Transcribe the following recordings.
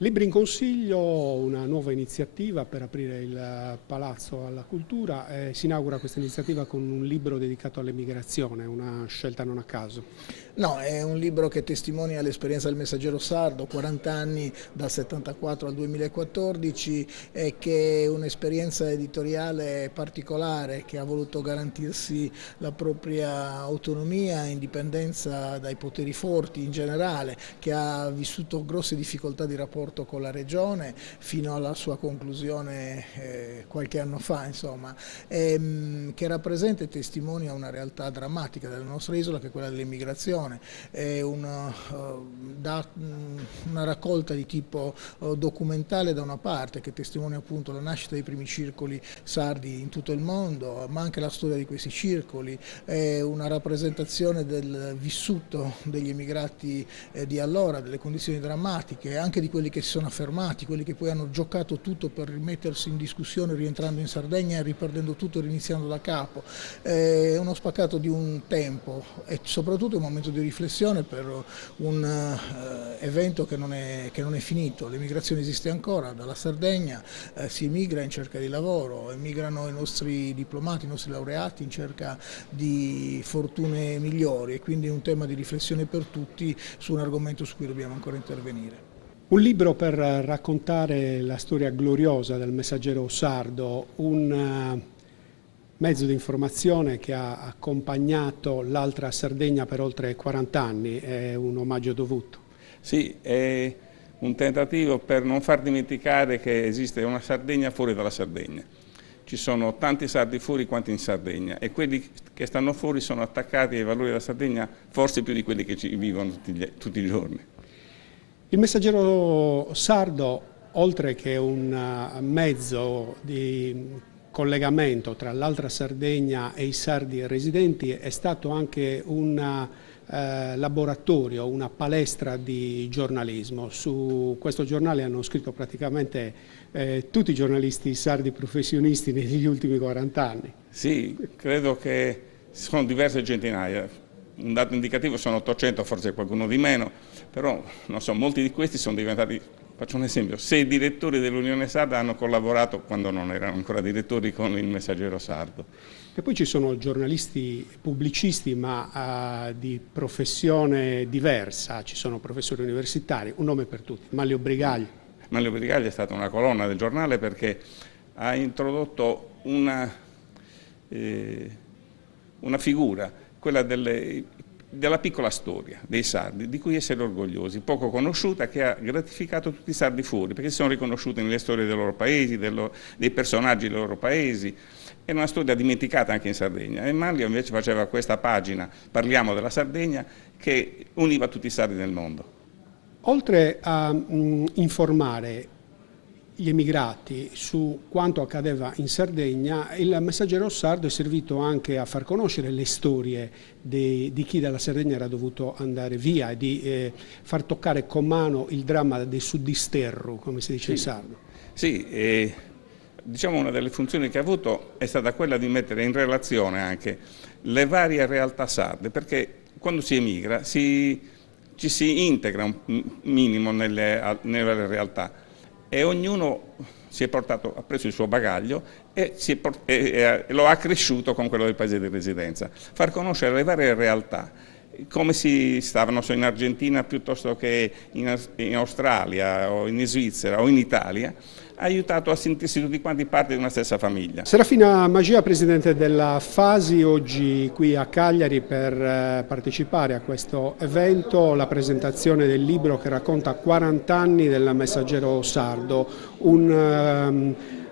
Libri in consiglio, una nuova iniziativa per aprire il Palazzo alla Cultura. Si inaugura questa iniziativa con un libro dedicato all'emigrazione, una scelta non a caso. No, è un libro che testimonia l'esperienza del Messaggero Sardo, 40 anni dal 74 al 2014, e che è un'esperienza editoriale particolare che ha voluto garantirsi la propria autonomia e indipendenza dai poteri forti in generale, che ha vissuto grosse difficoltà di rapporto con la regione fino alla sua conclusione qualche anno fa, insomma, che rappresenta e testimonia una realtà drammatica della nostra isola, che è quella dell'immigrazione. È una raccolta di tipo documentale da una parte, che testimonia appunto la nascita dei primi circoli sardi in tutto il mondo, ma anche la storia di questi circoli, è una rappresentazione del vissuto degli emigrati di allora, delle condizioni drammatiche, anche di quelli che si sono affermati, quelli che poi hanno giocato tutto per rimettersi in discussione rientrando in Sardegna e riperdendo tutto e riniziando da capo. È uno spaccato di un tempo e soprattutto un momento di riflessione per un evento che non è finito. L'emigrazione esiste ancora, dalla Sardegna si emigra in cerca di lavoro, emigrano i nostri diplomati, i nostri laureati in cerca di fortune migliori, e quindi è un tema di riflessione per tutti su un argomento su cui dobbiamo ancora intervenire. Un libro per raccontare la storia gloriosa del Messaggero Sardo, un mezzo di informazione che ha accompagnato l'altra Sardegna per oltre 40 anni, è un omaggio dovuto. Sì, è un tentativo per non far dimenticare che esiste una Sardegna fuori dalla Sardegna. Ci sono tanti sardi fuori quanti in Sardegna, e quelli che stanno fuori sono attaccati ai valori della Sardegna forse più di quelli che ci vivono tutti i giorni. Il Messaggero Sardo, oltre che un mezzo di collegamento tra l'altra Sardegna e i sardi residenti, è stato anche un laboratorio, una palestra di giornalismo. Su questo giornale hanno scritto praticamente tutti i giornalisti sardi professionisti negli ultimi 40 anni. Sì, credo che sono diverse centinaia. Un dato indicativo sono 800, forse qualcuno di meno, però non so, molti di questi sono diventati, faccio un esempio, 6 direttori dell'Unione Sarda hanno collaborato, quando non erano ancora direttori, con il Messaggero Sardo. E poi ci sono giornalisti pubblicisti, ma di professione diversa, ci sono professori universitari, un nome per tutti, Manlio Brigaglia. Manlio Brigaglia è stata una colonna del giornale perché ha introdotto una figura, quella della piccola storia dei sardi, di cui essere orgogliosi, poco conosciuta, che ha gratificato tutti i sardi fuori, perché si sono riconosciuti nelle storie dei loro paesi, dei personaggi dei loro paesi. È una storia dimenticata anche in Sardegna, e Manlio invece faceva questa pagina, Parliamo della Sardegna, che univa tutti i sardi del mondo. Oltre a informare gli emigrati su quanto accadeva in Sardegna, il Messaggero Sardo è servito anche a far conoscere le storie di chi dalla Sardegna era dovuto andare via, e di far toccare con mano il dramma del suddisterru, come si dice in sardo. Sì, diciamo una delle funzioni che ha avuto è stata quella di mettere in relazione anche le varie realtà sarde, perché quando si emigra ci si integra un minimo nelle varie realtà, e ognuno ha preso il suo bagaglio e lo ha cresciuto con quello del paese di residenza. Far conoscere le varie realtà, come si stavano in Argentina piuttosto che in Australia o in Svizzera o in Italia, ha aiutato a sentirsi tutti quanti parte di una stessa famiglia. Serafina Magia, presidente della FASI, oggi qui a Cagliari per partecipare a questo evento, la presentazione del libro che racconta 40 anni del Messaggero Sardo,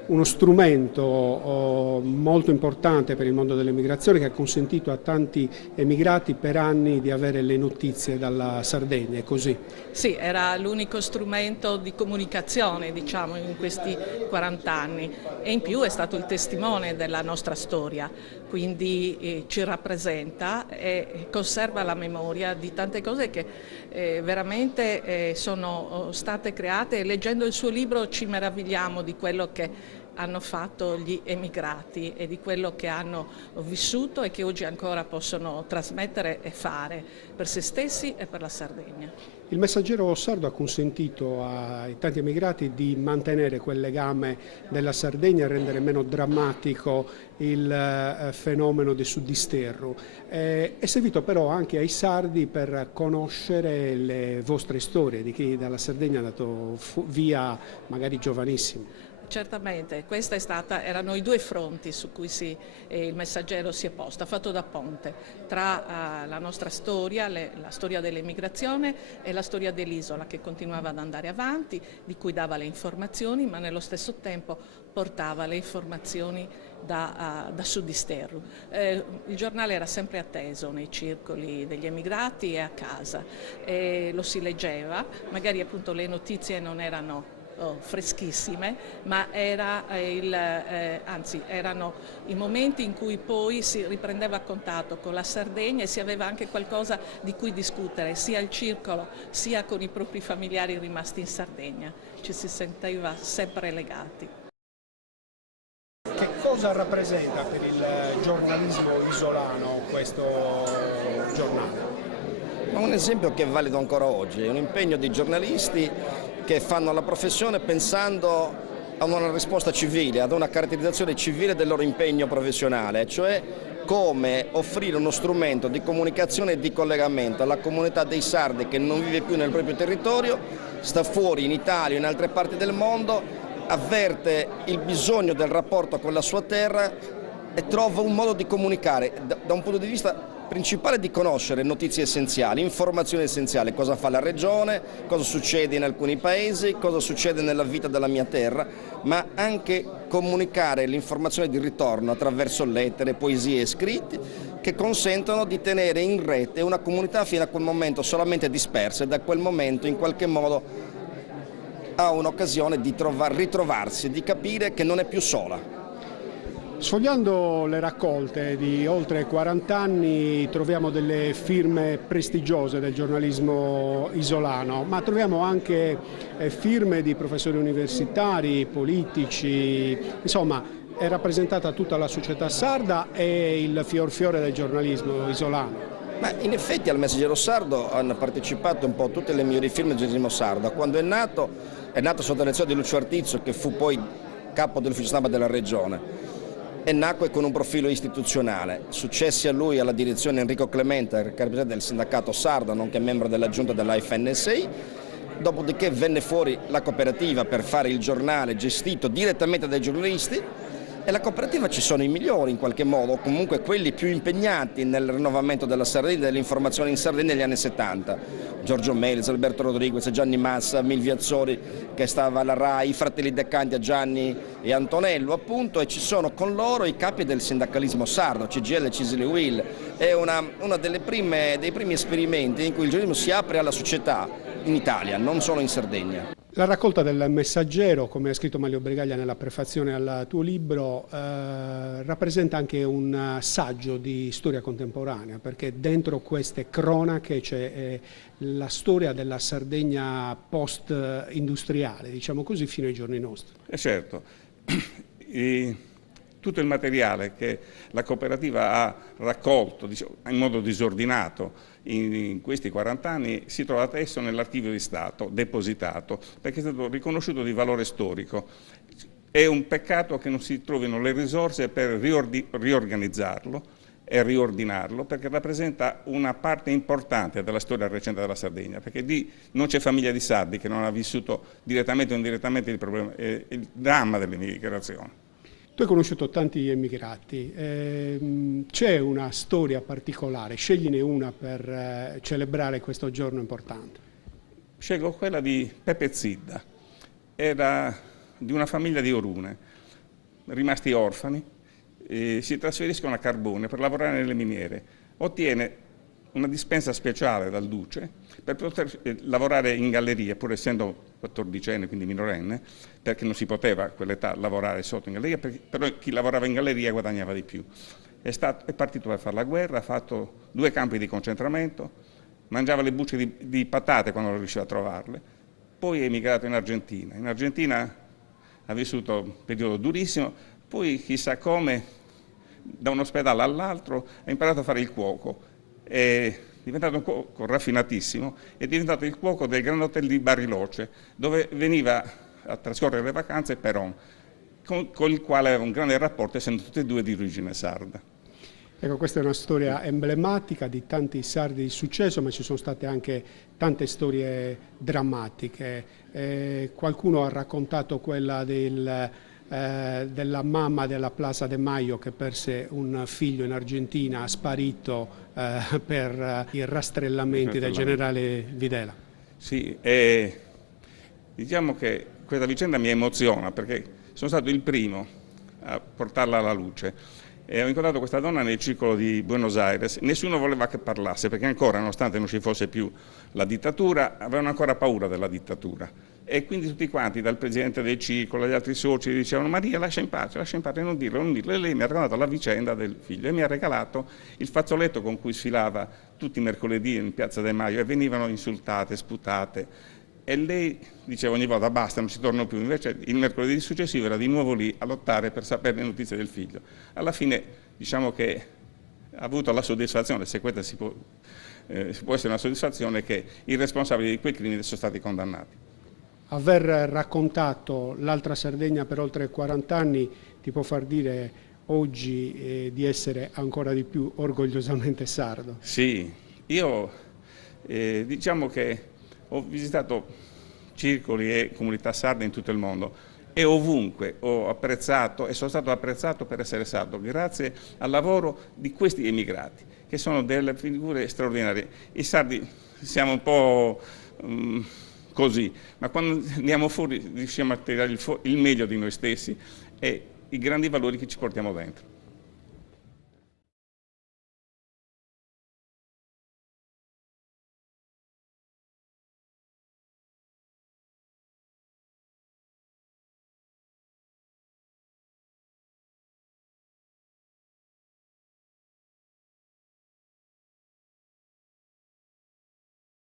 uno strumento molto importante per il mondo dell'emigrazione, che ha consentito a tanti emigrati per anni di avere le notizie dalla Sardegna, è così? Sì, era l'unico strumento di comunicazione, diciamo, in questi 40 anni, e in più è stato il testimone della nostra storia, quindi ci rappresenta e conserva la memoria di tante cose che veramente sono state create, e leggendo il suo libro ci meravigliamo di quello che hanno fatto gli emigrati e di quello che hanno vissuto e che oggi ancora possono trasmettere e fare per se stessi e per la Sardegna. Il Messaggero sardo ha consentito ai tanti emigrati di mantenere quel legame della Sardegna e rendere meno drammatico il fenomeno del Sudisterru. È servito però anche ai sardi per conoscere le vostre storie, di chi dalla Sardegna è andato via magari giovanissimo. Certamente, erano i due fronti su cui il Messaggero si è posto, ha fatto da ponte tra la nostra storia, la storia dell'emigrazione e la storia dell'isola che continuava ad andare avanti, di cui dava le informazioni, ma nello stesso tempo portava le informazioni da Sudisterru. Il giornale era sempre atteso nei circoli degli emigrati e a casa, e lo si leggeva, magari appunto le notizie non erano freschissime, ma erano i momenti in cui poi si riprendeva contatto con la Sardegna e si aveva anche qualcosa di cui discutere, sia al circolo sia con i propri familiari rimasti in Sardegna. Ci si sentiva sempre legati. Che cosa rappresenta per il giornalismo isolano questo giornale? Ma un esempio che è valido ancora oggi, è un impegno di giornalisti che fanno la professione pensando a una risposta civile, ad una caratterizzazione civile del loro impegno professionale, cioè come offrire uno strumento di comunicazione e di collegamento alla comunità dei sardi che non vive più nel proprio territorio, sta fuori in Italia o in altre parti del mondo, avverte il bisogno del rapporto con la sua terra e trova un modo di comunicare da un punto di vista principale di conoscere notizie essenziali, informazioni essenziali, cosa fa la regione, cosa succede in alcuni paesi, cosa succede nella vita della mia terra, ma anche comunicare l'informazione di ritorno attraverso lettere, poesie e scritti che consentono di tenere in rete una comunità fino a quel momento solamente dispersa e da quel momento in qualche modo ha un'occasione di ritrovarsi, di capire che non è più sola. Sfogliando le raccolte di oltre 40 anni troviamo delle firme prestigiose del giornalismo isolano, ma troviamo anche firme di professori universitari, politici, insomma è rappresentata tutta la società sarda e il fiore del giornalismo isolano. Ma in effetti al Messaggero sardo hanno partecipato un po' tutte le migliori firme del giornalismo sardo. Quando è nato sotto la direzione di Lucio Artizzo, che fu poi capo dell'ufficio stampa della regione. E nacque con un profilo istituzionale. Successi a lui alla direzione Enrico Clemente, rappresentante del sindacato sardo, nonché membro della giunta dell'AFNSI, dopodiché venne fuori la cooperativa per fare il giornale gestito direttamente dai giornalisti e la cooperativa ci sono i migliori in qualche modo, o comunque quelli più impegnati nel rinnovamento della Sardegna, dell'informazione in Sardegna negli anni 70. Giorgio Melez, Alberto Rodriguez, Gianni Massa, Milvio Azzori che stava alla RAI, i fratelli Deccanti, Gianni e Antonello appunto, e ci sono con loro i capi del sindacalismo sardo, CGL, CISL e UIL. È una dei primi esperimenti in cui il giornalismo si apre alla società in Italia, non solo in Sardegna. La raccolta del Messaggero, come ha scritto Mario Brigaglia nella prefazione al tuo libro, rappresenta anche un saggio di storia contemporanea, perché dentro queste cronache c'è la storia della Sardegna post-industriale, diciamo così, fino ai giorni nostri. Certo, tutto il materiale che la cooperativa ha raccolto in modo disordinato in questi 40 anni si trova adesso nell'archivio di Stato, depositato, perché è stato riconosciuto di valore storico. È un peccato che non si trovino le risorse per riorganizzarlo e riordinarlo, perché rappresenta una parte importante della storia recente della Sardegna, perché lì non c'è famiglia di sardi che non ha vissuto direttamente o indirettamente il dramma dell'immigrazione. Tu hai conosciuto tanti emigrati, c'è una storia particolare, scegliene una per celebrare questo giorno importante. Scelgo quella di Pepe Zidda, era di una famiglia di Orune, rimasti orfani, si trasferiscono a Carbone per lavorare nelle miniere, ottiene una dispensa speciale dal Duce per poter lavorare in galleria, pur essendo 14enne, quindi minorenne, perché non si poteva a quell'età lavorare sotto in galleria, però chi lavorava in galleria guadagnava di più. È partito per fare la guerra, ha fatto 2 campi di concentramento, mangiava le bucce di patate quando non riusciva a trovarle, poi è emigrato in Argentina. In Argentina ha vissuto un periodo durissimo, poi chissà come, da un ospedale all'altro, ha imparato a fare il cuoco. È diventato un cuoco raffinatissimo, è diventato il cuoco del Grand Hotel di Bariloche, dove veniva a trascorrere le vacanze Perón, con il quale aveva un grande rapporto, essendo tutti e due di origine sarda. Ecco, questa è una storia emblematica di tanti sardi di successo, ma ci sono state anche tante storie drammatiche. Qualcuno ha raccontato quella della mamma della Plaza de Mayo che perse un figlio in Argentina, sparito per i rastrellamenti del generale Videla. Sì, diciamo che questa vicenda mi emoziona perché sono stato il primo a portarla alla luce. E ho incontrato questa donna nel circolo di Buenos Aires, nessuno voleva che parlasse perché ancora, nonostante non ci fosse più la dittatura, avevano ancora paura della dittatura. E quindi tutti quanti, dal presidente del circolo agli altri soci, dicevano Maria lascia in pace, non dirlo, non dirlo. E lei mi ha raccontato la vicenda del figlio e mi ha regalato il fazzoletto con cui sfilava tutti i mercoledì in Piazza de Mayo e venivano insultate, sputate. E lei diceva ogni volta basta, non ci torno più, invece il mercoledì successivo era di nuovo lì a lottare per sapere le notizie del figlio. Alla fine diciamo che ha avuto la soddisfazione, se questa si può essere una soddisfazione, che i responsabili di quei crimini sono stati condannati. Aver raccontato l'altra Sardegna per oltre 40 anni ti può far dire oggi di essere ancora di più orgogliosamente sardo. Sì, io diciamo che ho visitato circoli e comunità sarde in tutto il mondo e ovunque ho apprezzato e sono stato apprezzato per essere sardo grazie al lavoro di questi emigrati, che sono delle figure straordinarie. I sardi siamo un po' così, ma quando andiamo fuori riusciamo a tirare il meglio di noi stessi e i grandi valori che ci portiamo dentro.